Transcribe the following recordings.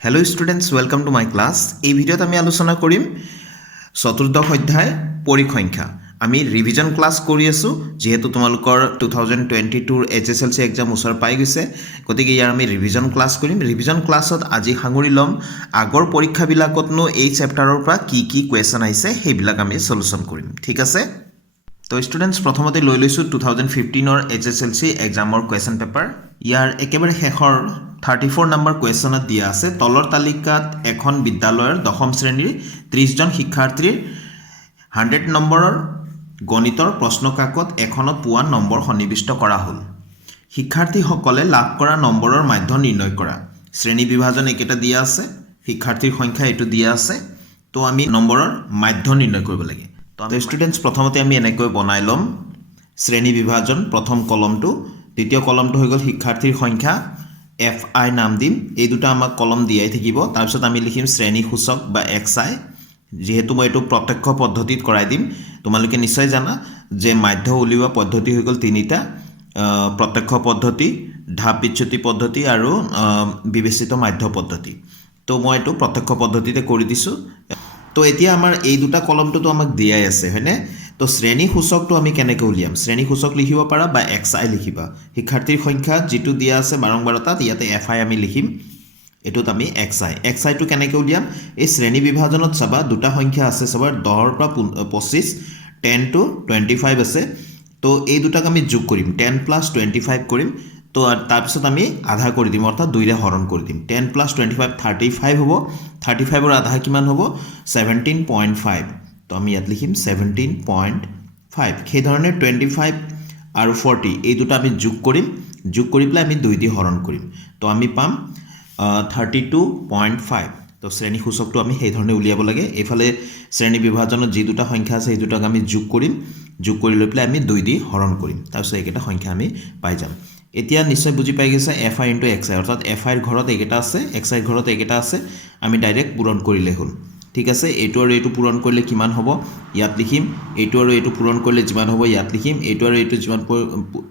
Hello students welcome to my class. এই ভিডিওত আমি আলোচনা কৰিম চতুৰ্দশ অধ্যায় পৰিসংখ্যা। আমি ৰিভিজন ক্লাছ কৰি আছোঁ যেহেতু তোমালোকৰ 2022 HSLC এক্সাম ওচৰ পাই গৈছে, গতিকে ইয়াৰ আমি ৰিভিজন ক্লাছ কৰিম। ৰিভিজন ক্লাছত আজি সাঙুৰি ল'ম আগৰ পৰীক্ষাবিলাকতনো এই চেপ্টাৰৰ পৰা কি কি কুৱেশ্যন আহিছে সেইবিলাক আমি সলিউশ্যন কৰিম। ঠিক আছে, তো ষ্টুডেণ্টছ প্ৰথমতে লৈ লৈছোঁ 2015 HSLC এক্সামৰ কুৱেশ্যন পেপাৰ। ইয়াৰ একেবাৰে শেষৰ 34 নম্বৰ কুৱেশ্যনত দিয়া আছে তলৰ তালিকাত এখন বিদ্যালয়ৰ দশম শ্ৰেণীৰ 30 জন শিক্ষাৰ্থীৰ 100 নম্বৰৰ গণিতৰ প্ৰশ্নকাকত এখনত পোৱা নম্বৰ সন্নিবিষ্ট কৰা হ'ল। শিক্ষাৰ্থীসকলে লাভ কৰা নম্বৰৰ মাধ্য নিৰ্ণয় কৰা। শ্ৰেণী বিভাজন একেটা দিয়া আছে, শিক্ষাৰ্থীৰ সংখ্যা এইটো দিয়া আছে, তো আমি নম্বৰৰ মাধ্য নিৰ্ণয় কৰিব লাগে। তো ষ্টুডেণ্টছ প্ৰথমতে আমি এনেকৈ বনাই ল'ম শ্ৰেণী বিভাজন। প্ৰথম কলমটো, দ্বিতীয় কলমটো হৈ গ'ল শিক্ষাৰ্থীৰ সংখ্যা, FI নাম দিম, এই দুটা আমাক কলম দিয়াই থাকিব। তাৰপিছত আমি লিখিম শ্ৰেণী সূচক বা XI, যেহেতু মই এইটো প্ৰত্যক্ষ পদ্ধতিত কৰাই দিম। তোমালোকে নিশ্চয় জানা যে মাধ্য উলিওৱা পদ্ধতি হৈ গ'ল তিনিটা, প্ৰত্যক্ষ পদ্ধতি, ঢাপ বিচ্যুতি পদ্ধতি আৰু বিবেচিত মাধ্য পদ্ধতি। তো মই এইটো প্ৰত্যক্ষ পদ্ধতিতে কৰি দিছোঁ। তো এতিয়া আমাৰ এই দুটা কলমটোতো আমাক দিয়াই আছে হয়নে। তো শ্ৰেণী সূচকটো আমি কেনেকৈ উলিয়াম? শ্ৰেণী সূচক লিখিব পাৰা বা XI লিখিবা। শিক্ষাৰ্থীৰ সংখ্যা যিটো দিয়া আছে বাৰম্বাৰতাত, ইয়াতে FI আমি লিখিম, এইটোত আমি XIটো কেনেকৈ উলিয়াম? এই শ্ৰেণী বিভাজনত চাবা দুটা সংখ্যা আছে, চাবা 10ৰ পৰা 25, 10 to 25 আছে। তো এই দুটাক আমি যোগ কৰিম, 10 + 25 কৰিম। তো তাৰপিছত আমি আধা কৰি দিম, অৰ্থাৎ 2ৰে হৰণ কৰি দিম। 10 + 25 35 হ'ব। 35ৰ আধা কিমান হ'ব? 17.5। তো আমি ইয়াত লিখিম 17.5। সেইধৰণে 25 আৰু 40 এই দুটা আমি যোগ কৰিম, যোগ কৰি পেলাই আমি 2 দি হৰণ কৰিম। তো আমি পাম 32.5। তো শ্ৰেণী সূচকটো আমি সেইধৰণে উলিয়াব লাগে। এইফালে শ্ৰেণী বিভাজনত যি দুটা সংখ্যা আছে সেই দুটাক আমি যোগ কৰিম, যোগ কৰি লৈ পেলাই আমি 2 দি হৰণ কৰিম। তাৰপিছত এইকেইটা সংখ্যা আমি পাই যাম। এতিয়া নিশ্চয় বুজি পাই গৈছে FI × XI, অৰ্থাৎ FIৰ ঘৰত এইকেইটা আছে, XIৰ ঘৰত এইকেইটা আছে, আমি ডাইৰেক্ট পূৰণ কৰিলে হ'ল। ঠিক আছে, এইটো আৰু এইটো পূৰণ কৰিলে কিমান হ'ব ইয়াত লিখিম, এইটো আৰু এইটো পূৰণ কৰিলে যিমান হ'ব ইয়াত লিখিম, এইটো আৰু এইটো যিমান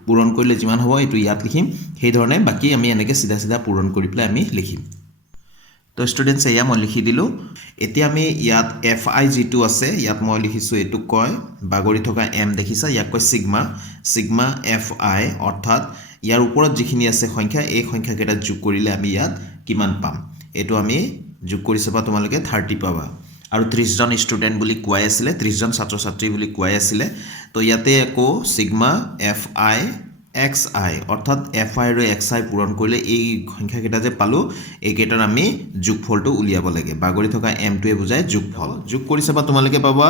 পূৰণ কৰিলে যিমান হ'ব এইটো ইয়াত লিখিম। সেইধৰণে বাকী আমি এনেকৈ চিধা চিধা পূৰণ কৰি পেলাই আমি লিখিম। তো ষ্টুডেণ্টছ এয়া মই লিখি দিলোঁ। এতিয়া আমি ইয়াত FI যিটো আছে ইয়াত মই লিখিছোঁ, এইটো কয় বাগৰি থকা M দেখিছা, ইয়াক কয় ছিগমা FI, অৰ্থাৎ ইয়াৰ ওপৰত যিখিনি আছে সংখ্যা, এই সংখ্যাকেইটা যোগ কৰিলে আমি ইয়াত কিমান পাম? এইটো আমি যোগ কৰি চাবা, তোমালোকে 30 পাবা। আৰু 30 জন ষ্টুডেণ্ট বুলি কোৱাই আছিলে, 30 জন ছাত্ৰ ছাত্ৰী বুলি কোৱাই আছিলে। তো ইয়াতে আকৌ ছিগমা FI XI, অৰ্থাৎ FI আৰু XI পূৰণ কৰিলে এই সংখ্যাকেইটা যে পালোঁ এইকেইটাৰ আমি যোগফলটো উলিয়াব লাগে। বাগৰি থকা এমটোৱে বুজায় যোগফল। যোগ কৰি চাবা তোমালোকে পাবা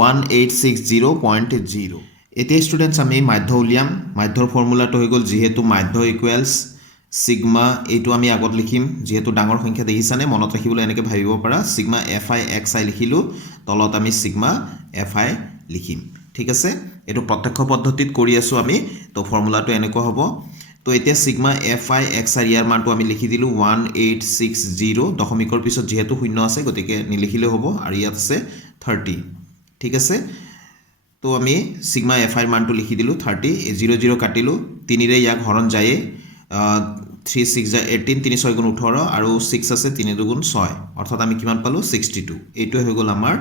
1860.0। এতিয়া ষ্টুডেণ্টছ আমি মাধ্য উলিয়াম। মাধ্যৰ ফৰ্মুলাটো হৈ গ'ল, যিহেতু মাধ্য ইকুৱেলছ ছিগমা, এইটো আমি আগত লিখিম, যিহেতু ডাঙৰ সংখ্যা দেখিছানে, মনত ৰাখিবলৈ এনেকৈ ভাবিব পাৰা। ছিগমা FI XI লিখিলোঁ, তলত আমি ছিগমা FI লিখিম। ঠিক আছে, এইটো প্ৰত্যক্ষ পদ্ধতিত কৰি আছোঁ আমি, তো ফৰ্মুলাটো এনেকুৱা হ'ব। তো এতিয়া ছিগমা FI XI ইয়াৰ মানটো আমি লিখি দিলোঁ 1860, দশমিকৰ পিছত যিহেতু শূন্য আছে গতিকে নিলিখিলেও হ'ব, আৰু ইয়াত আছে 30। ঠিক আছে, তো আমি ছিগমা FIৰ মানটো লিখি দিলোঁ 30, 0 কাটিলোঁ, 3ৰে ইয়াক হৰণ যায়েই, 3 6 18, 3 6 গুণ 18, আৰু 6 আছে 3 2 গুণ 6, অৰ্থাৎ আমি কিমান পালোঁ? 62। এইটোৱে হৈ গ'ল আমাৰ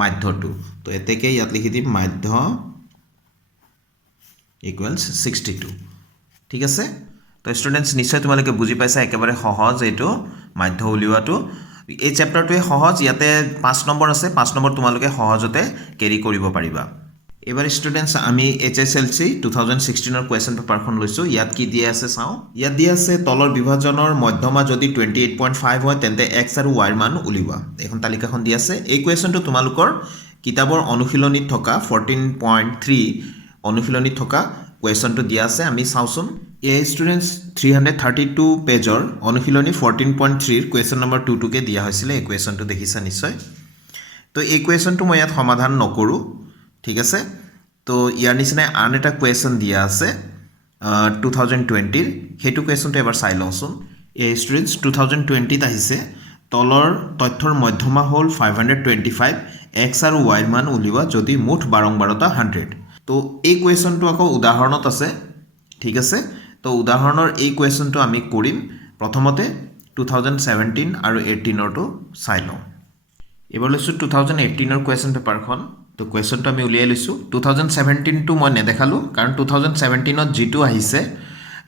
মাধ্যটো। তো এতেকে ইয়াত লিখি দিম মাধ্য ইকুৱেলছ 62। ঠিক আছে, তো ষ্টুডেণ্টছ নিশ্চয় তোমালোকে বুজি পাইছা, একেবাৰে সহজ এইটো মাধ্য উলিওৱাটো। এই চেপ্টাৰটোৱে সহজ, ইয়াতে 5 নম্বৰ আছে, 5 নম্বৰ তোমালোকে সহজতে কেৰি কৰিব পাৰিবা। এবাৰ ষ্টুডেণ্টছ আমি HSLC 2016 কুৱেশ্যন পেপাৰখন লৈছোঁ। ইয়াত কি দিয়া আছে চাওঁ। ইয়াত দিয়া আছে তলৰ বিভাজনৰ মধ্যমা যদি 28.5 হয় তেন্তে X আৰু Y ৰ মান উলিওৱা। এখন তালিকাখন দিয়া আছে। এই কুৱেশ্যনটো তোমালোকৰ কিতাপৰ অনুশীলনীত থকা 14.3 অনুশীলনীত থকা কুৱেশ্যনটো দিয়া আছে, আমি চাওঁচোন। এই ষ্টুডেণ্টছ 332 পেজৰ অনুশীলনী 14.3ৰ কুৱেশ্যন নম্বৰ 2টোকে দিয়া হৈছিলে। এই কুৱেশ্যনটো দেখিছা নিশ্চয়। তো এই কুৱেশ্যনটো মই ইয়াত সমাধান নকৰোঁ। ঠিক আছে, তো ইয়াৰ নিচিনাই আন এটা কুৱেশ্যন দিয়া আছে 2020ৰ, সেইটো কুৱেশ্যনটো এবাৰ চাই লওঁচোন। এই ষ্টুডেণ্টছ 2020ত আহিছে, তলৰ তথ্যৰ মধ্যমা হ'ল 525, X আৰু Y ৰ মান উলিওৱা যদি মুঠ বাৰম্বাৰতা 100। তো এই কুৱেশ্যনটো আকৌ উদাহৰণত আছে। ঠিক আছে, তো উদাহৰণৰ এই কুৱেশ্যনটো আমি কৰিম। প্ৰথমতে 2017 আৰু 18ৰটো চাই লওঁ এবাৰ লৈছোঁ 2018ৰ কুৱেশ্যন পেপাৰখন তো কুৱেশ্যনটো আমি উলিয়াই লৈছোঁ 2017টো মই নেদেখালোঁ কাৰণ 2017ত যিটো আহিছে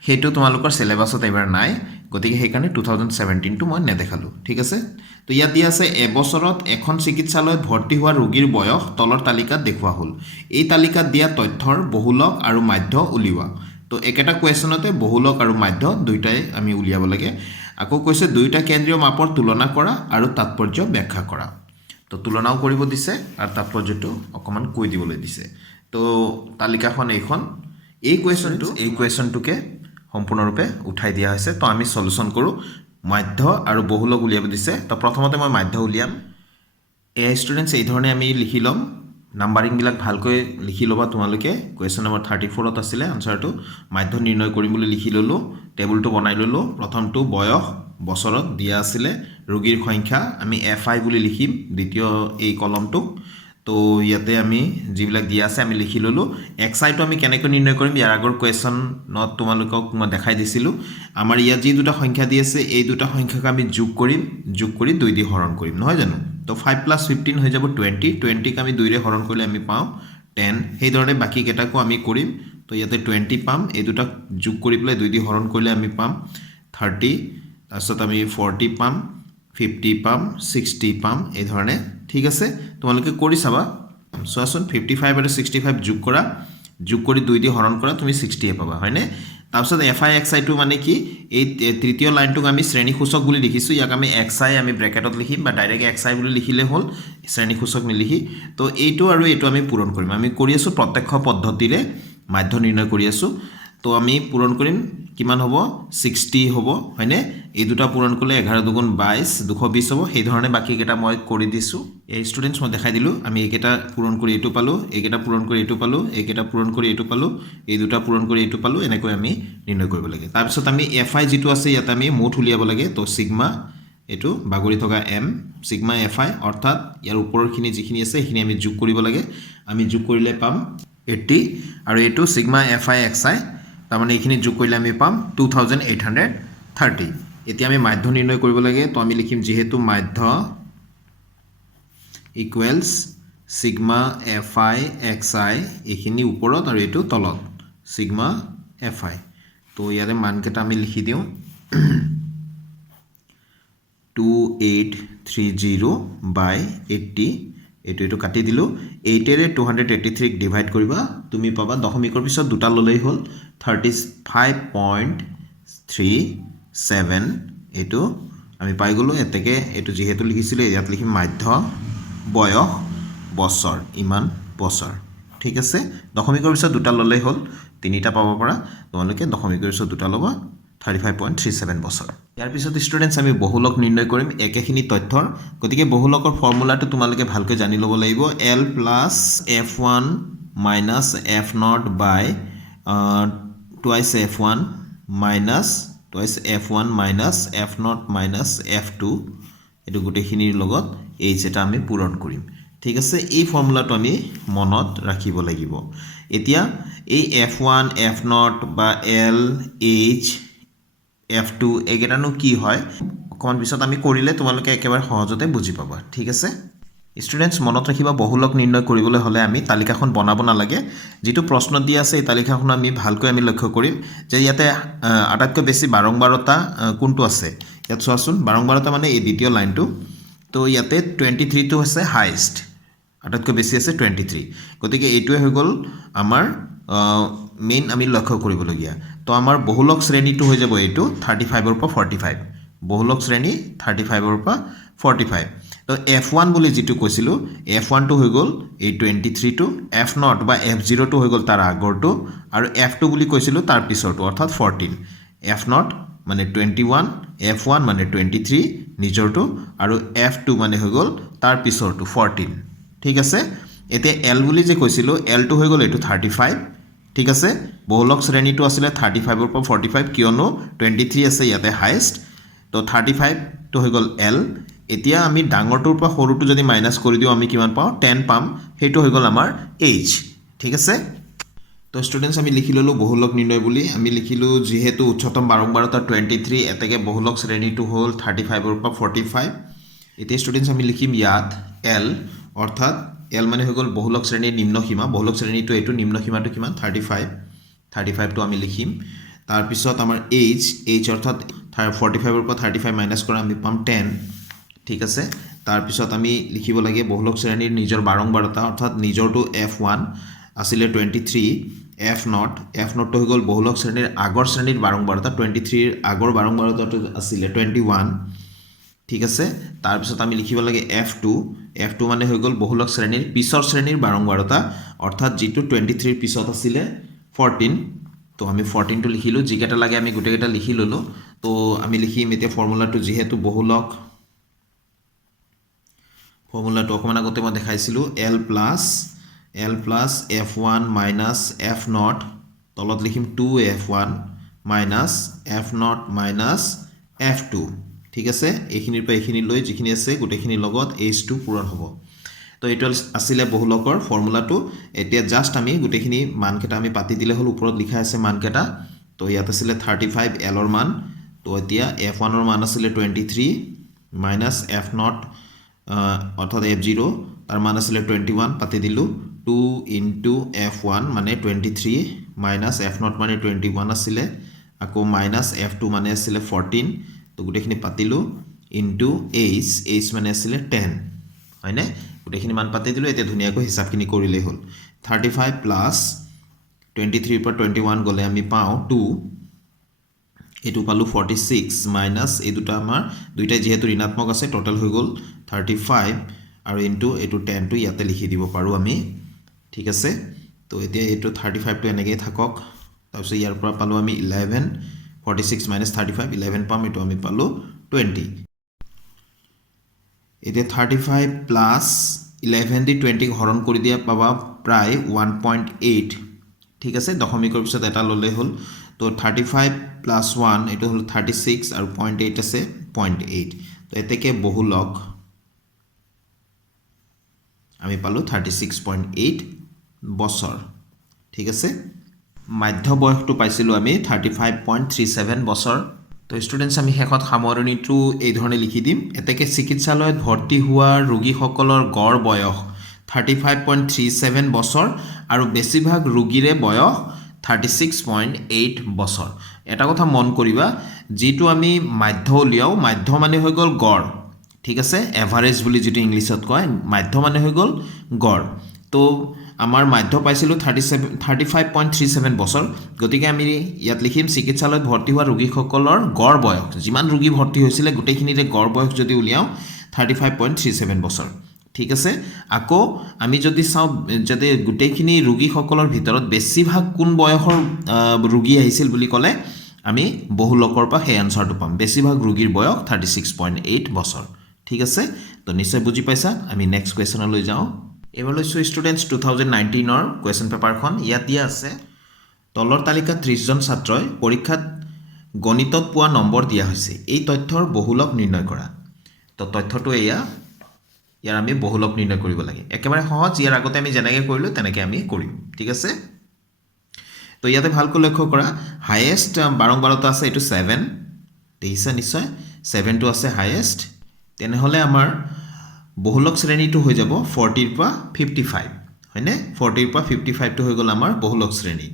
সেইটো তোমালোকৰ চিলেবাছত এবাৰ নাই গতিকে সেইকাৰণে 2017টো মই নেদেখালোঁ ঠিক আছে তো ইয়াত দিয়া আছে এবছৰত এখন চিকিৎসালয়ত ভৰ্তি হোৱা ৰোগীৰ বয়স তলৰ তালিকাত দেখুওৱা হ'ল এই তালিকাত দিয়া তথ্যৰ বহুলক আৰু মাধ্য উলিওৱা তো একেটা কুৱেশ্যনতে বহুলক আৰু মাধ্য দুইটাই আমি উলিয়াব লাগে আকৌ কৈছে দুইটা কেন্দ্ৰীয় মাপৰ তুলনা কৰা আৰু তাৎপৰ্য ব্যাখ্যা কৰা তো তুলনাও কৰিব দিছে আৰু তাৎপৰ্যটো অকমান কৈ দিবলৈ দিছে তো তালিকাখন এইখন এই কুৱেশ্যনটোকে সম্পূৰ্ণৰূপে উঠাই দিয়া হৈছে তো আমি সলিউশন কৰোঁ মাধ্য আৰু বহুলক উলিয়াব দিছে তো প্ৰথমতে মই মাধ্য উলিয়াম এই ষ্টুডেন্টস এই ধৰণে আমি লিখি লম নাম্বাৰিং বিলাক ভালকৈ লিখি লবা তোমালোকে কুৱেশ্যন নম্বৰ 34ত আছিল আনসাৰটো মাধ্য নিৰ্ণয় কৰিম বুলি লিখি ললো টেবুলটো বনাই ললো প্ৰথমটো বয়স বছৰত দিয়া আছিল ৰোগীৰ সংখ্যা আমি FI বুলি লিখিম দ্বিতীয় এই কলমটো তো ইয়াতে আমি যিবিলাক দিয়া আছে আমি লিখি ললো XI টো আমি কেনেকৈ নিৰ্ণয় কৰিম ইয়াৰ আগৰ কুৱেশ্যনত তোমালোকক মই দেখাই দিছিলো আমাৰ ইয়াত যি দুটা সংখ্যা দি আছে এই দুটা সংখ্যাক আমি যোগ কৰি 2 দি হৰণ কৰিম নহয় জানো তো 5 + 15 হৈ যাব 20 ক আমি 2 ৰে হৰণ কৰিলে আমি পাওঁ 10 সেই ধৰণে বাকি কেটাকো আমি কৰিম তো ইয়াতে 20 পাম এই দুটা যোগ কৰি পেলাই 2 দি হৰণ কৰিলে আমি পাম 30 তাৰছত আমি 40 পাম 50 পাম 60 পাম এই ধৰণে ঠিক আছে তোমালোকে কৰি চাবা সোৱাচোন 55 আৰু 65 যোগ কৰি 2 দি হৰণ কৰা তুমি 60 পাবা হয়নে তাৰছত FI XI টো মানে কি এই তৃতীয় লাইনটোক আমি শ্ৰেণী সূচক বুলি লিখিছো ইয়াক আমি XI আমি ব্ৰেকেটত লিখিম বা ডাইৰেক্ট XI বুলি লিখিলে হ'ল শ্ৰেণী সূচক নিলিখি তো এইটো আৰু এইটো আমি পূৰণ কৰিম আমি কৰি আছো প্ৰত্যক্ষ পদ্ধতিৰে মাধ্য নিৰ্ণয় কৰি আছো তো আমি পূৰণ কৰিম কিমান হ'ব 60 হ'ব হয়নে এই দুটা পূৰণ কৰিলে 11 দুগুণ 22 220 হ'ব সেই ধৰণে বাকি কেটা মই কৰি দিছো এই ষ্টুডেন্টস মই দেখাই দিলো আমি এইকেটা পূৰণ কৰি এইটো পালো এইকেটা পূৰণ কৰি এইটো পালো এইকেটা পূৰণ কৰি এইটো পালো এই দুটা পূৰণ কৰি এইটো পালো এনেকৈ আমি নিৰ্ণয় কৰিব লাগে তাৰ পিছত আমি FI যিটো আছে ইয়াত আমি মুঠ উলিয়াব লাগে তো সিগমা এটো বাগৰি থকা m সিগমা FI অৰ্থাৎ ইয়াৰ ওপৰৰ খিনি যিখিনি আছে সেইখিনি আমি যোগ কৰিব লাগে আমি যোগ কৰিলে পাম 80 আৰু এটো সিগমা FI XI তাৰমানে এইখিনি যোগ কৰিলে আমি পাম 2830 এতিয়া আমি মাধ্য নিৰ্ণয় কৰিব লাগে তো আমি লিখিম যেহেতু মাধ্য ইকুৱেলছ সিগমা FI XI এইখিনি ওপৰত আৰু এটো তলত সিগমা FI তো ইয়াৰে মানকেটা আমি লিখি দিও 2830/80 এটো কাটি দিলো 8 ৰে 283 ক ডিভাইড কৰিবা তুমি পাবা দশমিকৰ পিছত দুটা ললেই হ'ল 35.37 এটো আমি পাই গলো এতেকে এটো যেহেতু লিখিছিল ইয়াত লিখিম মাধ্য বয়স বছৰ ইমান বছৰ ঠিক আছে দশমিকৰ পিছত দুটা ললেই হ'ল তিনিটা পাব পৰা তোমালোকে দশমিকৰ পিছত দুটা লবা 35.37 বছৰ ইয়াৰ পিছত ষ্টুডেন্টস আমি বহুলক নিৰ্ণয় কৰিম একেখিনি তথ্যৰ গতিকে বহুলকৰ ফৰ্মুলাটো তোমালোকে ভালকৈ জানি ল'ব লাগিব L + F1 - F0 by twice F1 minus twice F1 minus F0 minus F2 এটো গুটেখিনিৰ লগত h এটা আমি পূৰণ কৰিম ঠিক আছে এই ফৰ্মুলাটো আমি মনত ৰাখিব লাগিব এতিয়া এই F1 F0 বা L H F2 এগেটানো কি হয় কোন পিছত আমি কৰিলে তোমালোকে একেবাৰে সহজতে বুজি পাবা ঠিক আছে ষ্টুডেন্টস মনত ৰাখিবা বহুলক নিৰ্ণয় কৰিবলৈ হলে আমি তালিকাখন বনাব নালাগে যেটো প্ৰশ্ন দি আছে এই তালিকাখন আমি ভালকৈ আমি লক্ষ্য কৰিম যে ইয়াতে আটাইতকৈ বেছি বাৰংবাৰতা কোনটো আছে ইয়াত চোৱাচোন বাৰংবাৰতা মানে এই দ্বিতীয় লাইনটো তো ইয়াতে 23 টো আছে হাইয়েস্ট আটাইতকৈ বেছি আছে 23 গতিকে এইটোৱে হৈ গল আমাৰ মেইন আমি লক্ষ্য কৰিবলগীয়া তো আমাৰ বহুলক শ্ৰেণীটো হৈ যাব এইটো 35 ৰ পৰা 45 বহুলক শ্ৰেণী 35 ৰ পৰা 45 তো F1 বুলি যেটো কৈছিলো F1 টো হৈ গল এই 23 টো F0 বা F0 টো হৈ গল তাৰ আগৰটো আৰু F2 বুলি কৈছিলো তাৰ পিছৰটো অৰ্থাৎ 14 F0 মানে 21 F1 মানে 23 নিজৰটো আৰু F2 মানে হৈ গল তাৰ পিছৰটো 14 ঠিক আছে এতে L বুলি যে কৈছিলো L টো হৈ গল এটো 35 ঠিক আছে বহুলক শ্ৰেণীটো আছিল 35 ৰ পৰা 45 কিয়নো 23 আছে ইয়াতে হাইয়েস্ট তো 35 টো হৈ গল L এতিয়া আমি ডাঙৰটোৰ পৰা সৰুটো যদি মাইনাস কৰি দিও আমি কিমান পাও 10 পাম হেটো হৈ গল আমাৰ H ঠিক আছে তো স্টুডেন্টস আমি লিখি ললো বহুলক নিৰ্ণয় বুলি আমি লিখিলো যেহেতু উচ্চতম বাৰম্বাৰতা 23 এতেকে বহুলক শ্ৰেণীটো হ'ল 35 ৰ পৰা 45 এতিয়া স্টুডেন্টস আমি লিখিম ইয়াত L অৰ্থাৎ L মানে হৈ গ'ল বহুলক শ্ৰেণীৰ নিম্ন সীমা বহুলক শ্ৰেণীটো এইটো নিম্ন সীমাটো কিমান 35 টো আমি লিখিম তাৰ পিছত আমাৰ h অৰ্থাৎ 45 ৰ পৰা 35 মাইনাস কৰা আমি পাম 10 ঠিক আছে তাৰ পিছত আমি লিখিব লাগে বহুলক শ্ৰেণীৰ নিজৰ বাৰম্বাৰতা অৰ্থাৎ নিজৰটো f1 আসলে 23 f0 তো হৈ গ'ল বহুলক শ্ৰেণীৰ আগৰ শ্ৰেণীৰ বাৰম্বাৰতা 23 ৰ আগৰ বাৰম্বাৰতাটো আসলে 21 ঠিক আছে তাৰ পিছত আমি লিখিব লাগে f2 মানে হৈ গ'ল বহুলক শ্ৰেণীৰ পিছৰ শ্ৰেণীৰ বাৰম্বাৰতা অৰ্থাৎ যেটো 23 ৰ পিছত আসলে 14 তো আমি 14 টো লিখিলো যিকেটা লাগে আমি গুটেকেটা লিখি ললো তো আমি লিখিম এতিয়া ফৰ্মুলাটো যেহেতু বহুলক ফৰ্মুলাটো অকমান আগতে মই দেখাইছিলো L plus f1 minus f0 তলত লিখিম 2f1 minus f0 minus f2 ঠিক আছে এইখিনিৰ পৰা এইখিনি লৈ যিখিনি আছে গুটেখিনি লগত h2 পূৰণ হ'ব তো এটো আছিল বহুলকৰ ফৰ্মুলাটো এতিয়া জাস্ট আমি গুটেখিনি মানকেটা আমি পাতি দিলে হল ওপৰত লিখা আছে মানকেটা তো ইয়াত আছিল 35 L ৰ মান তো এতিয়া f1 ৰ মান আছিল 23 minus f0 অর্থাৎ f0 তার মান আসলে 21 পাতি দিলু 2 into f1 মানে 23 minus f0 মানে 21 আসলে আকো minus f2 মানে আসলে 14 তো গুটেখিনি পাতিলু into h মানে আসলে 10 হয়নে গুটেখিনি মান পাতি দিলু এতিয়া ধুনিয়াকৈ হিসাবখিনি কৰিলে হল 35 plus 23 पर 21 গলে আমি পাও 2 এটু পালো 46 মাইনাস এই দুটা আমাৰ দুইটা যেহেতু ঋণাত্মক আছে টোটাল হৈ গল 35 আৰু ইনটু এটু 10 টো ইয়াতে লিখি দিব পাৰো আমি ঠিক আছে তো এতিয়া এটু 35 টো এনেকৈ থাকক তাৰপিছত ইয়াৰ পৰা পালো আমি 11 46 minus 35 11 পাম এটু আমি পালো 20 এতিয়া 35 plus 11 দি 20 হৰণ কৰি দিয়া পাবা প্ৰায় 1.8 ঠিক আছে দশমিকৰ পিছত এটা ললে হল তো 35 plus 1 এটো হল 36 আৰু 0.8 আছে 0.8 তো এতেকে বহুলক আমি পালো 36.8 বছৰ ঠিক আছে মাধ্য বয়সটো পাইছিলো আমি 35.37 বছৰ তো স্টুডেন্টস আমি শেষত সামৰণিটো এই ধৰণে লিখি দিম এতেকে চিকিৎসালয়ত ভৰ্তি হোৱা ৰোগীসকলৰ গড় বয়স 35.37 বছৰ আৰু বেছিভাগ ৰোগীৰে বয়স 36.8 বছৰ এটা কথা মন কৰিবা যেটো আমি মাধ্য উলিয়াও মাধ্য মানে হৈ গল গড় ঠিক আছে এভাৰেজ বুলি যেটো ইংলিছত কয় মাধ্য মানে হৈ গল গড় তো আমাৰ মাধ্য পাইছিলো 35.37 বছৰ গতিকে আমি ইয়াত লিখিম চিকিৎসালয়ত ভৰ্তি হোৱা ৰোগীসকলৰ গড় বয়স যিমান ৰোগী ভৰ্তি হৈছিল গুটেখিনিৰে গড় বয়স যদি উলিয়াও 35.37 বছৰ ঠিক আছে আকো আমি যদি চাও যদি গুটেখিনি ৰোগীসকলৰ ভিতৰত বেছিভাগ কোন বয়সৰ ৰোগী আহিছিল বুলি কলে আমি বহুলকৰ পৰা সেই আনসাৰটো পাম বেছিভাগ ৰোগীৰ বয়স 36.8 বছৰ ঠিক আছে তো নিশ্চয় বুজি পাইছা আমি নেক্সট কোৱেশ্যনলৈ যাও এবাৰ লৈছো স্টুডেন্টস 2019 ৰ কোৱেশ্যন পেপাৰখন ইয়াত দিয়া আছে তলৰ তালিকাত 30 জন ছাত্ৰই পৰীক্ষাত গণিতত পোৱা নম্বৰ দিয়া হৈছে এই তথ্যৰ বহুলক নিৰ্ণয় কৰা তো তথ্যটো এয়া ইয়াৰ আমি বহুলক নিৰ্ণয় কৰিব লাগে একেবাৰে সহজ ইয়াৰ আগতে আমি যেনেকৈ কৰিলো তেনেকৈ আমি কৰিম ঠিক আছে তো ইয়াতে ভালকৈ লক্ষ্য কৰা হাইয়েস্ট বাৰম্বাৰতা আছে এটো 7 দেখিছা নিশ্চয় 7 টো আছে হাইয়েস্ট তেনেহলে আমাৰ বহুলক শ্ৰেণীটো হৈ যাব 40 ৰ পৰা 55 হয়নে 40 ৰ পৰা 55 টো হৈ গল আমাৰ বহুলক শ্ৰেণী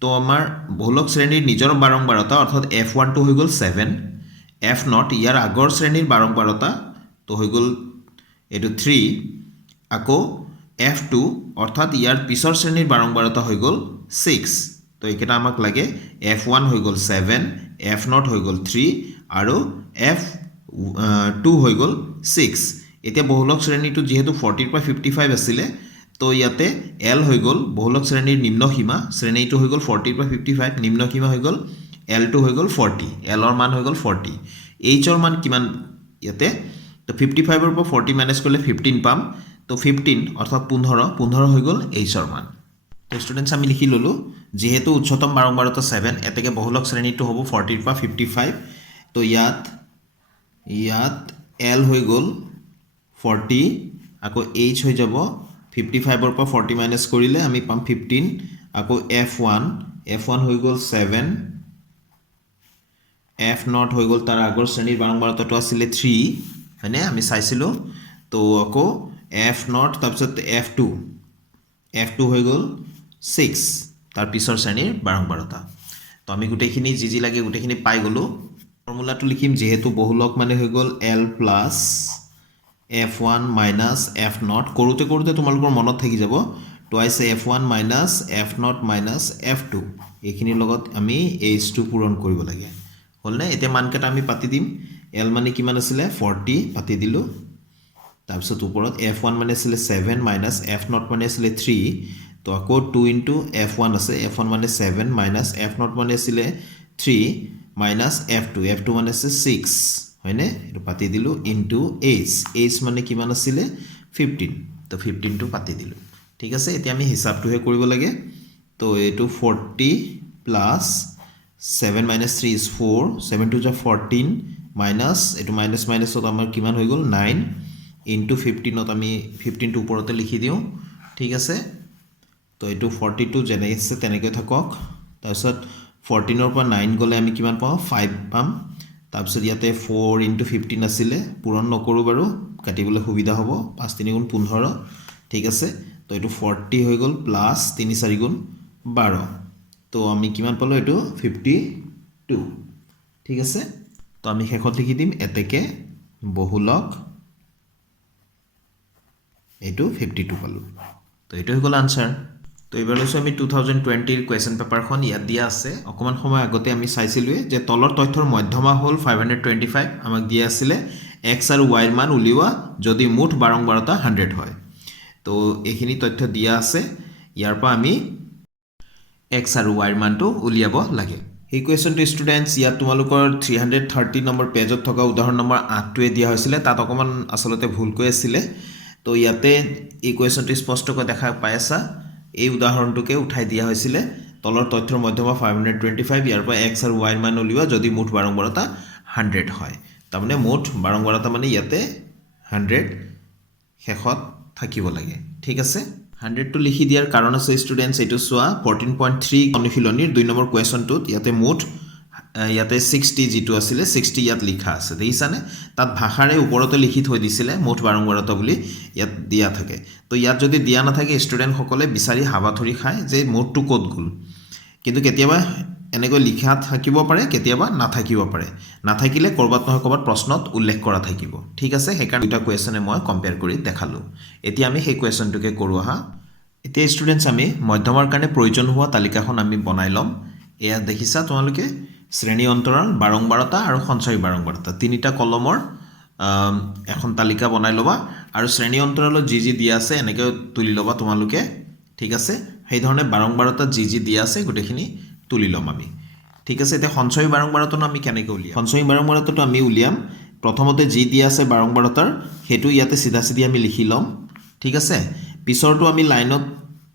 তো আমাৰ বহুলক শ্ৰেণীৰ নিজৰ বাৰম্বাৰতা অৰ্থাৎ f1 টো হৈ গল 7 f0 ইয়াৰ আগৰ শ্ৰেণীৰ বাৰম্বাৰতা তো হৈ গল এটো 3 আকো f2 অৰ্থাৎ ইয়াৰ পিছৰ শ্ৰেণীৰ বাৰম্বাৰতা হৈ গল 6 তো একেটা আমাক লাগে f1 হৈ গল 7 f0 হৈ গল 3 আৰু f2 হৈ গল 6 এতিয়া বহুলক শ্ৰেণীটো যেহেতু 40 ৰ পৰা 55 আছিল তো ইয়াতে l হৈ গল বহুলক শ্ৰেণীৰ নিম্ন সীমা শ্ৰেণীটো হৈ গল 40 ৰ পৰা 55 নিম্ন সীমা হৈ গল l2 হৈ গল 40 l ৰ মান হৈ গল 40 h ৰ মান কিমান ইয়াতে তো 55 ৰ পৰা 40 মাইনাস কৰিলে 15 পাম তো 15 অৰ্থাৎ 15 হৈ গল h ৰ মান তো স্টুডেন্টস আমি লিখি ললো যেহেতু উচ্চতম বাৰম্বাৰতা 7 এতেকে বহুলক শ্ৰেণীটো হ'ব 40 ৰ পৰা 55 তো ইয়াত l হৈ গল 40 আকৌ h হৈ যাব 55 ৰ পৰা 40 মাইনাস কৰিলে আমি পাম 15 আকৌ f1 হৈ গ'ল 7 f0 হৈ গ'ল তাৰ আগৰ শ্ৰেণীৰ বাৰম্বাৰতাটো আছিলে 3 হয়নে আমি চাইছিলোঁ তো আকৌ f0 তাৰপিছত f2 হৈ গ'ল 6 তাৰ পিছৰ শ্ৰেণীৰ বাৰম্বাৰতা তো আমি গোটেইখিনি যি লাগে গোটেইখিনি পাই গ'লোঁ ফৰ্মুলাটো লিখিম যিহেতু বহুলক মানে হৈ গ'ল l plus f1 minus f0 কৰোঁতে তোমালোকৰ মনত থাকি যাব twice f1 minus f0 minus f2 এইখিনিৰ লগত আমি h2 পূৰণ কৰিব লাগে হ'লনে এতিয়া মানকেইটা আমি পাতি দিম l মানে কিমান আছিলে 40 পাতি দিলোঁ তাৰপিছত ওপৰত f1 মানে আছিলে 7 মাইনাছ f0 মানে আছিলে 3 তো আকৌ 2 ইনটু f1 আছে f1 মানে 7 মাইনাছ f0 মানে আছিলে 3 মাইনাছ f2 মানে আছে 6 হয়নে এইটো পাতি দিলোঁ ইনটু h মানে কিমান আছিলে 15 তো 15 টো পাতি দিলোঁ ঠিক আছে এতিয়া আমি হিচাপটোহে কৰিব লাগে তো এইটো 40 plus 7 minus 3 is 4 7 to 14 minus এইটো মাইনাছ মাইনাছত আমাৰ কিমান হৈ গ'ল 9 ইনটু 15ত আমি 15 টো ওপৰতে লিখি দিওঁ ঠিক আছে তো এইটো 42 যেনে আছে তেনেকৈ থাকক তাৰপিছত 14ৰ পৰা 9 গ'লে আমি কিমান পাওঁ 5 পাম তাৰপিছত ইয়াতে 4 ইনটু 15 আছিলে পূৰণ নকৰোঁ বাৰু কাটিবলৈ সুবিধা হ'ব 5 3 গুণ 15 ঠিক আছে তো এইটো 40 হৈ গ'ল প্লাছ 3 4 গুণ 12 তো আমি কিমান পালোঁ এইটো 52 ঠিক আছে তো আমি শেষত লিখি দিম এতেকে বহুলক এইটো 52 পালোঁ তো এইটো হৈ গ'ল আনসাৰ তো এইবাৰ লৈছোঁ আমি 2020 কুৱেশ্যন পেপাৰখন ইয়াত দিয়া আছে অকণমান সময় আগতে আমি চাইছিলোঁৱে যে তলৰ তথ্যৰ মধ্যমা হ'ল 525 আমাক দিয়া আছিলে x আৰু y ৰ মান উলিওৱা যদি মুঠ বাৰম্বাৰতা 100 হয় তো এইখিনি তথ্য দিয়া আছে ইয়াৰ পৰা আমি x আৰু y ৰ মানটো উলিয়াব লাগে এই কুৱেশ্যনটো ষ্টুডেণ্টছ ইয়াত তোমালোকৰ 330 নম্বৰ পেজত থকা উদাহৰণ নম্বৰ 8টোৱে দিয়া হৈছিলে তাত অকণমান আচলতে ভুলকৈ আছিলে তো ইয়াতে এই কুৱেশ্যনটো স্পষ্টকৈ দেখা পাই আছা এই উদাহৰণটোকে উঠাই দিয়া হৈছিলে তলৰ তথ্যৰ মধ্যমা 525 ইয়াৰ পৰা x আৰু y ৰ মান উলিওৱা যদি মুঠ বাৰম্বাৰতা 100 হয় তাৰমানে মুঠ বাৰম্বাৰতা মানে ইয়াতে 100 শেষত থাকিব লাগে ঠিক আছে 100 টো লিখি দিয়াৰ কাৰণ আছে ষ্টুডেণ্টছ এইটো চোৱা 14.3 অনুশীলনীৰ 2 নম্বৰ কুৱেশ্যনটোত ইয়াতে মুঠ ইয়াতে 60 যিটো আছিলে 60 ইয়াত লিখা আছে দেখিছানে তাত ভাষাৰে ওপৰতে লিখি থৈ দিছিলে মুঠ বাৰম্বাৰতা বুলি ইয়াত দিয়া থাকে তো ইয়াত যদি দিয়া নাথাকে ষ্টুডেণ্টসকলে বিচাৰি হাবাথৰি খায় যে মুঠটো ক'ত গ'ল কিন্তু কেতিয়াবা এনেকৈ লিখা থাকিব পাৰে কেতিয়াবা নাথাকিব পাৰে নাথাকিলে ক'ৰবাত নহয় ক'ৰবাত প্ৰশ্নত উল্লেখ কৰা থাকিব ঠিক আছে সেইকাৰণে দুটা কুৱেশ্যনে মই কম্পেয়াৰ কৰি দেখালোঁ এতিয়া আমি সেই কুৱেশ্যনটোকে কৰোঁ আহা এতিয়া ষ্টুডেণ্টছ আমি মধ্যমাৰ কাৰণে প্ৰয়োজন হোৱা তালিকাখন আমি বনাই ল'ম এয়া দেখিছা তোমালোকে শ্ৰেণী অন্তৰাল বাৰম্বাৰতা আৰু সঞ্চয়ী বাৰম্বাৰতা তিনিটা কলমৰ এখন তালিকা বনাই ল'বা আৰু শ্ৰেণী অন্তৰালত যি দিয়া আছে এনেকৈ তুলি ল'বা তোমালোকে ঠিক আছে সেই ধৰণে বাৰম্বাৰতাত যি দিয়া আছে গোটেইখিনি তুলি ল'ম আমি ঠিক আছে এতিয়া সঞ্চয়ী বাৰম্বাৰতাটো আমি কেনেকৈ উলিয়াম সঞ্চয়ী বাৰম্বাৰতাটো আমি উলিয়াম প্ৰথমতে যি দিয়া আছে বাৰম্বাৰতাৰ সেইটো ইয়াতে চিধা চিধি আমি লিখি ল'ম ঠিক আছে পিছৰটো আমি লাইনত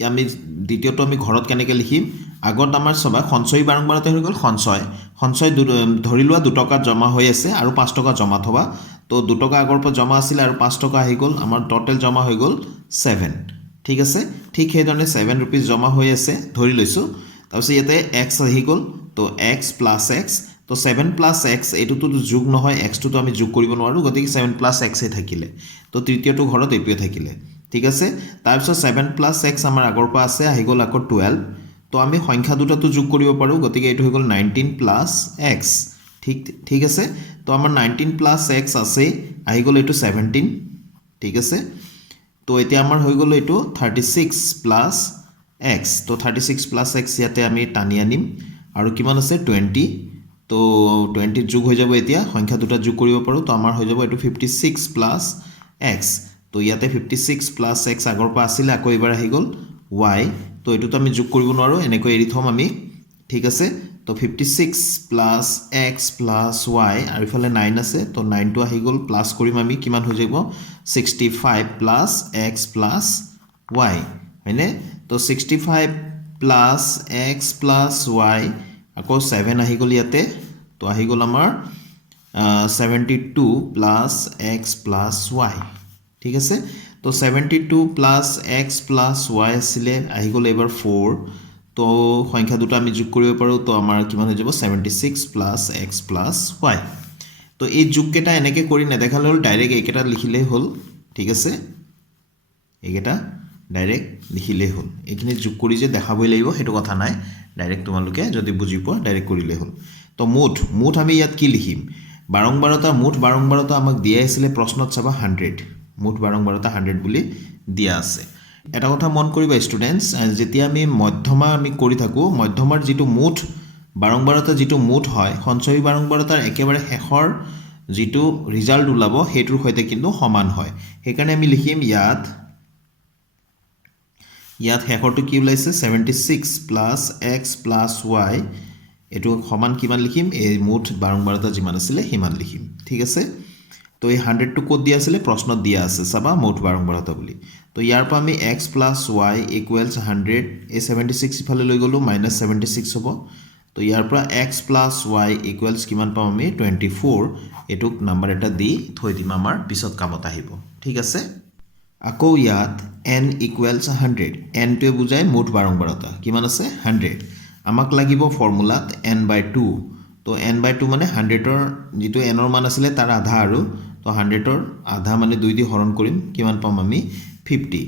আমি দ্বিতীয়টো আমি ঘৰত কেনেকৈ লিখিম আগত আমাৰ সবা সঞ্চয়ী বাৰম্বাৰতা হৈ গ'ল সঞ্চয় ধৰি লোৱা 2 টকা জমা হৈ আছে আৰু 5 টকা জমা থবা তো 2 টকা আগৰ পৰা জমা আছিলে আৰু 5 টকা আহি গ'ল আমাৰ টোটেল জমা হৈ গ'ল 7 ঠিক আছে ঠিক সেইধৰণে 7 रुपीस জমা হৈ আছে ধৰি লৈছোঁ তাৰপিছত ইয়াতে x আহি গ'ল তো x প্লাছ x তো 7 প্লাছ x এইটোতো যোগ নহয় x টো আমি যোগ কৰিব নোৱাৰোঁ গতিকে 7 প্লাছ x এ থাকিলে তো তৃতীয়টো ঘৰত এইটোৱে থাকিলে ঠিক আছে তাৰপিছত 7 প্লাছ x আমাৰ আগৰ পৰা আছে আহি গ'ল আকৌ 12 তো আমি সংখ্যা দুটাটো যোগ কৰিব পাৰোঁ গতিকে এইটো হৈ গ'ল 19 প্লাছ x ঠিক আছে তো আমাৰ 19 প্লাছ x আছে আহি গ'ল এইটো 17 ঠিক আছে তো এতিয়া আমাৰ হৈ গ'ল এইটো 36 প্লাছ x তো 36 প্লাছ x ইয়াতে আমি টানি আনিম আৰু কিমান আছে 20 তো 20 যোগ হৈ যাব এতিয়া সংখ্যা দুটা যোগ কৰিব পাৰোঁ তো আমাৰ হৈ যাব এইটো 56 প্লাছ x তো ইয়াতে 56 প্লাছ x আগৰ পৰা আছিলে আকৌ এবাৰ আহি গ'ল y তো এইটোতো আমি যোগ কৰিব নোৱাৰোঁ এনেকৈ এৰি থম আমি ঠিক আছে তো 56 প্লাছ x প্লাছ y আৰু ইফালে 9 আছে তো 9 টো আহি গ'ল প্লাছ কৰিম আমি কিমান হৈ যাব 65 প্লাছ x প্লাছ y হয়নে তো 65 প্লাছ x প্লাছ y আকৌ 7 আহি গ'ল ইয়াতে তো আহি গ'ল আমাৰ 72 প্লাছ x প্লাছ y ঠিক আছে তো 72 প্লাছ x প্লাছ y আছিলে আহি গ'ল এবাৰ 4 তো সংখ্যা দুটা আমি যোগ কৰিব পাৰোঁ তো আমাৰ কিমান হৈ যাব 76 প্লাছ এক্স প্লাছ ৱাই তো এই যোগকেইটা এনেকৈ কৰি নেদেখালে হ'ল ডাইৰেক্ট এইকেইটা লিখিলেই হ'ল ঠিক আছে এইকেইটা ডাইৰেক্ট লিখিলেই হ'ল এইখিনি যোগ কৰি যে দেখাবই লাগিব সেইটো কথা নাই ডাইৰেক্ট তোমালোকে যদি বুজি পোৱা ডাইৰেক্ট কৰিলেই হ'ল তো মুঠ আমি ইয়াত কি লিখিম বাৰংবাৰতা মুঠ বাৰংবাৰতা আমাক দিয়া আছিলে প্ৰশ্নত চাবা 100 মুঠ বাৰংবাৰতা 100 বুলি দিয়া আছে এটা কথা মন কৰিবা ষ্টুডেণ্টছ যেতিয়া আমি মধ্যমা আমি কৰি থাকোঁ মধ্যমাৰ যিটো মুঠ বাৰংবাৰতা যিটো মুঠ হয় সঞ্চয়ী বাৰংবাৰতাৰ একেবাৰে শেষৰ যিটো ৰিজাল্ট ওলাব সেইটোৰ সৈতে কিন্তু সমান হয় সেইকাৰণে আমি লিখিম ইয়াত শেষৰটো কি ওলাইছে 76 প্লাছ এক্স প্লাছ ৱাই এইটো সমান কিমান লিখিম এই মুঠ বাৰংবাৰতা যিমান আছিলে সিমান লিখিম ঠিক আছে তো এই 100টো ক'ত দিয়া আছিলে প্ৰশ্নত দিয়া আছে চাবা মুঠ বাৰংবাৰতা বুলি তো ইয়াৰ পৰা আমি x প্লাছ y ইকুৱেলছ 100 এই 76 ইফালে লৈ গ'লোঁ মাইনাছ 76 হ'ব তো ইয়াৰ পৰা x প্লাছ y ইকুৱেলছ কিমান পাম আমি 24 এইটোক নাম্বাৰ এটা দি থৈ দিম আমাৰ পিছত কামত আহিব ঠিক আছে আকৌ ইয়াত n ইকুৱেলছ 100 nটোৱে বুজায় মুঠ বাৰংবাৰতা কিমান আছে 100 আমাক লাগিব ফৰ্মুলাত n/2 তো n/2 মানে 100ৰ যিটো nৰ মান আছিলে তাৰ আধা আৰু তো 100ৰ আধা মানে 2 দি হৰণ কৰিম কিমান পাম আমি 50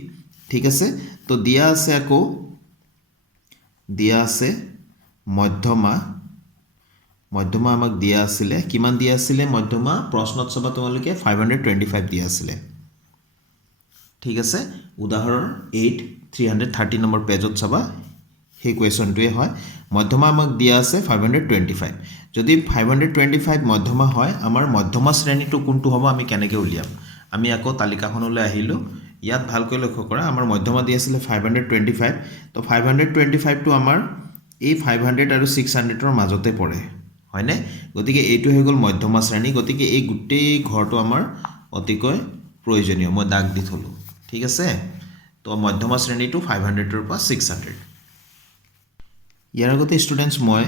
ঠিক আছে তো দিয়া আছে আকৌ দিয়া আছে মধ্যমা আমাক দিয়া আছিলে কিমান দিয়া আছিলে মধ্যমা প্ৰশ্নত চাবা তোমালোকে 525 দিয়া আছিলে ঠিক আছে উদাহৰণ 8 330 নম্বৰ পেজত চাবা সেই কুৱেশ্যনটোৱে হয় মধ্যমা আমাক দিয়া আছে 525 যদি 525 মধ্যমা হয় আমাৰ মধ্যমা শ্ৰেণীটো কোনটো হ'ব আমি কেনেকৈ উলিয়াম আমি আকৌ তালিকাখনলৈ আহিলোঁ ইয়াত ভালকৈ লক্ষ্য কৰা আমাৰ মধ্যমা দিয়া আছিলে 525 তো 525টো আমাৰ এই 500 আৰু 600ৰ মাজতে পৰে হয়নে গতিকে এইটো হৈ গ'ল মধ্যমা শ্ৰেণী গতিকে এই গোটেই ঘৰটো আমাৰ অতিকৈ প্ৰয়োজনীয় মই দাগ দি থলোঁ ঠিক আছে তো মধ্যমা শ্ৰেণীটো 500ৰ পৰা 600 ইয়াৰ আগতে ষ্টুডেণ্টছ মই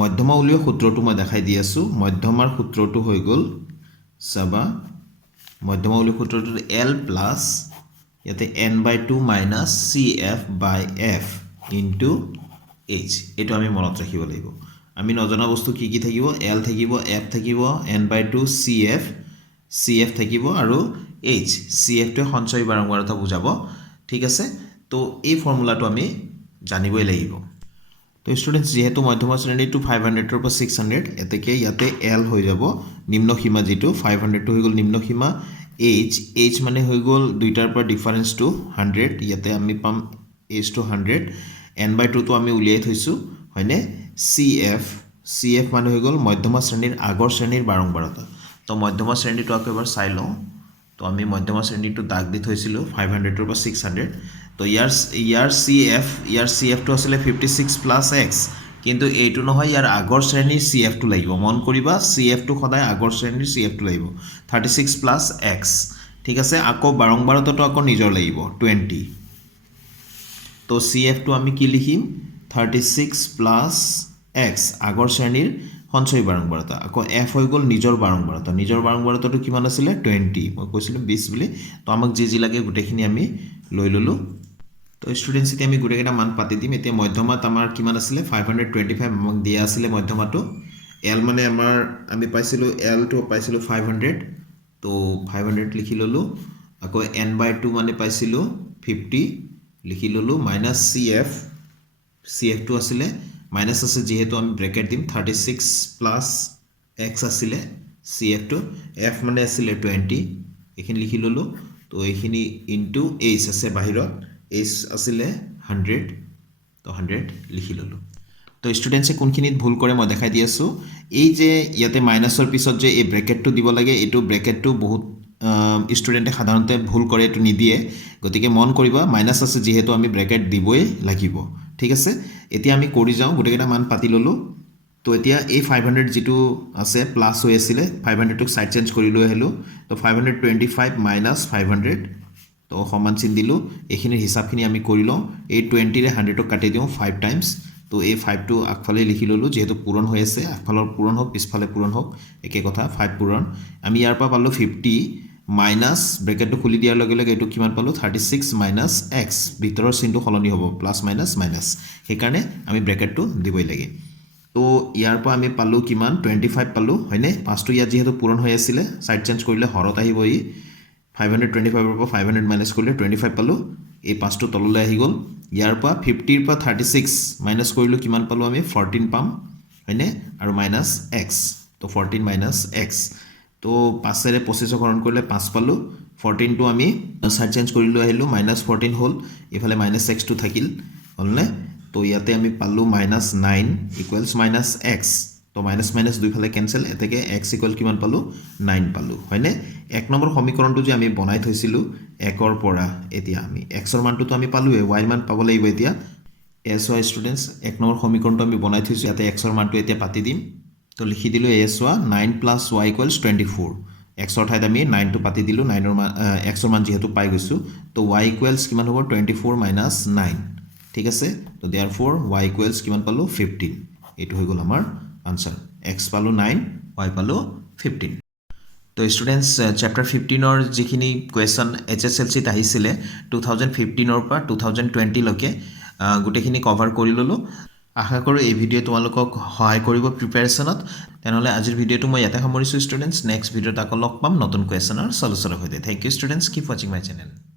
মধ্যমা উলিওৱা সূত্ৰটো মই দেখাই দি আছোঁ মধ্যমাৰ সূত্ৰটো হৈ গ'ল চাবা মধ্যমা উলিওৱা সূত্ৰটো L প্লাছ ইয়াতে n/2 minus CF/F into H এইটো আমি মনত ৰাখিব লাগিব আমি নজনা বস্তু কি থাকিব L থাকিব F থাকিব n/2 CF থাকিব আৰু H CFটোৱে সঞ্চয়ী বাৰংবাৰতা বুজাব ঠিক আছে তো এই ফৰ্মুলাটো আমি জানিবই লাগিব তো ষ্টুডেণ্টছ যেহেতু মধ্যমা শ্ৰেণীটো 500ৰ পৰা 600 এতেকে ইয়াতে L হৈ যাব নিম্ন সীমা যিটো 500টো হৈ গ'ল নিম্ন সীমা H মানে হৈ গ'ল দুইটাৰ পৰা ডিফাৰেন্সটো 100 ইয়াতে আমি পাম H টো 100 n/2 টো আমি উলিয়াই থৈছোঁ হয়নে CF মানে হৈ গ'ল মধ্যমা শ্ৰেণীৰ আগৰ শ্ৰেণীৰ বাৰংবাৰতা তো মধ্যমা শ্ৰেণীটো আকৌ এবাৰ চাই লওঁ তো আমি মধ্যমা শ্ৰেণীটো দাগ দি থৈছিলোঁ 500ৰ পৰা 600 তো ইয়াৰ CFটো আছিলে 56 প্লাছ এক্স কিন্তু এইটো নহয় ইয়াৰ আগৰ শ্ৰেণীৰ CFটো লাগিব মন কৰিবা CFটো সদায় আগৰ শ্ৰেণীৰ CFটো লাগিব 36 প্লাছ এক্স ঠিক আছে আকৌ বাৰংবাৰতাটো আকৌ নিজৰ লাগিব 20 তো CFটো আমি কি লিখিম 36 প্লাছ এক্স আগৰ শ্ৰেণীৰ সঞ্চয়ী বাৰংবাৰতা আকৌ F হৈ গ'ল নিজৰ বাৰংবাৰতাটো কিমান আছিলে 20 মই কৈছিলোঁ 20 বুলি তো আমাক যি লাগে গোটেইখিনি আমি লৈ ল'লোঁ তো ষ্টুডেণ্টছ এতিয়া আমি গোটেইকেইটা মান পাতি দিম এতিয়া মধ্যমাত আমাৰ কিমান আছিলে 525 আমাক দিয়া আছিলে মধ্যমাটো L মানে আমাৰ আমি পাইছিলোঁ L টো পাইছিলোঁ 500 তো 500 লিখি ল'লোঁ আকৌ n/2 মানে পাইছিলোঁ 50 লিখি ল'লোঁ মাইনাছ CFটো আছিলে মাইনাছ আছে যিহেতু আমি ব্ৰেকেট দিম 36 প্লাছ এক্স আছিলে CFটো F মানে আছিলে 20 এইখিনি লিখি ল'লোঁ তো এইখিনি ইনটু H আছে বাহিৰত H আছিলে 100 তো 100 লিখি ল'লোঁ তো ষ্টুডেণ্টছে কোনখিনিত ভুল কৰে মই দেখাই দি আছোঁ এই যে ইয়াতে মাইনাছৰ পিছত যে এই ব্ৰেকেটটো দিব লাগে এইটো ব্ৰেকেটটো বহুত ষ্টুডেণ্টে সাধাৰণতে ভুল কৰে এইটো নিদিয়ে গতিকে মন কৰিবা মাইনাছ আছে যিহেতু আমি ব্ৰেকেট দিবই লাগিব ঠিক আছে এতিয়া আমি কৰি যাওঁ গোটেইকেইটা মান পাতি ল'লোঁ তো এতিয়া এই 500 যিটো আছে প্লাছ হৈ আছিলে 500টোক সাইড চেঞ্জ কৰি লৈ আহিলোঁ তো 525 মাইনাছ 500 তো সমান চিন দিলোঁ এইখিনিৰ হিচাপখিনি আমি কৰি লওঁ এই 20ৰে 100ক কাটি দিওঁ 5 টাইমছ তো এই 5টো আগফালে লিখি ল'লোঁ যেহেতু পূৰণ হৈ আছে আগফালৰ পূৰণ হওক পিছফালে পূৰণ হওক একে কথা 5 পূৰণ আমি ইয়াৰ পৰা পালোঁ 50 মাইনাছ ব্ৰেকেটটো খুলি দিয়াৰ লগে লগে এইটো কিমান পালোঁ 36 মাইনাছ এক্স ভিতৰৰ চিনটো সলনি হ'ব প্লাছ মাইনাছ মাইনাছ সেইকাৰণে আমি ব্ৰেকেটটো দিবই লাগে তো ইয়াৰ পৰা আমি পালোঁ কিমান 25 পালোঁ হয়নে পাঁচটো ইয়াত যিহেতু পূৰণ হৈ আছিলে ছাইড চেঞ্জ কৰিলে হৰত আহিব ই 525 পৰা 500 মাইনাছ কৰিলে 25 পালোঁ এই পাঁচটো তললৈ আহি গ'ল ইয়াৰ পৰা 50 পৰা 36 মাইনাছ কৰিলোঁ কিমান পালোঁ আমি 14 পাম হয়নে আৰু মাইনাছ এক্স তো 14 মাইনাছ এক্স তো 5ৰে 25 হৰণ কৰিলে 5 পালোঁ 14টো আমি ছাইড চেঞ্জ কৰিলৈ আহিলোঁ মাইনাছ 14 হ'ল এইফালে মাইনাছ এক্সটো থাকিল হ'লনে তো ইয়াতে আমি পালোঁ মাইনাছ 9 ইকুৱেলছ মাইনাছ এক্স তো মাইনাছ মাইনাছ দুইফালে কেঞ্চেল এতেকে এক্স ইকুৱেল কিমান পালোঁ 9 পালোঁ হয়নে এক নম্বৰ সমীকৰণটো যে আমি বনাই থৈছিলোঁ 1ৰ পৰা এতিয়া আমি এক্সৰ মানটোতো আমি পালোঁৱে ৱাইৰ মান পাব লাগিব এতিয়া এছ ৱাই ষ্টুডেণ্টছ এক নম্বৰ সমীকৰণটো আমি বনাই থৈছোঁ ইয়াতে এক্সৰ মানটো এতিয়া পাতি দিম তো লিখি দিলোঁ এছ ৱা 9 প্লাছ ৱাই ইকুৱেলছ 24 এক্সৰ ঠাইত আমি 9টো পাতি দিলোঁ 9ৰ মান এক্সৰ মান যিহেতু পাই গৈছোঁ তো ৱাই ইকুৱেলছ কিমান হ'ব 24 মাইনাছ 9 ঠিক আছে তো দেয়াৰ ফ'ৰ ৱাই ইকুৱেলছ কিমান পালোঁ 15 এইটো হৈ গ'ল আমাৰ আনচাৰ এক্স পালোঁ 9 ৱাই পালোঁ 15 তো ষ্টুডেণ্টছ চেপ্টাৰ 15ৰ যিখিনি কুৱেশ্যন HSLCত আহিছিলে 2015ৰ পৰা 2020 লৈকে গোটেইখিনি কভাৰ কৰি ল'লোঁ আশা কৰোঁ এই ভিডিঅ' তোমালোকক সহায় কৰিব প্ৰিপেৰেশ্যনত তেনেহ'লে আজিৰ ভিডিঅ'টো মই ইয়াতে সামৰিছোঁ ষ্টুডেণ্টছ নেক্সট ভিডিঅ'ত আকৌ লগ পাম নতুন কুৱেশ্যনৰ চলুচনৰ সৈতে থেংক ইউ ষ্টুডেণ্টছ কিপ ৱাচিং মাই চেনেল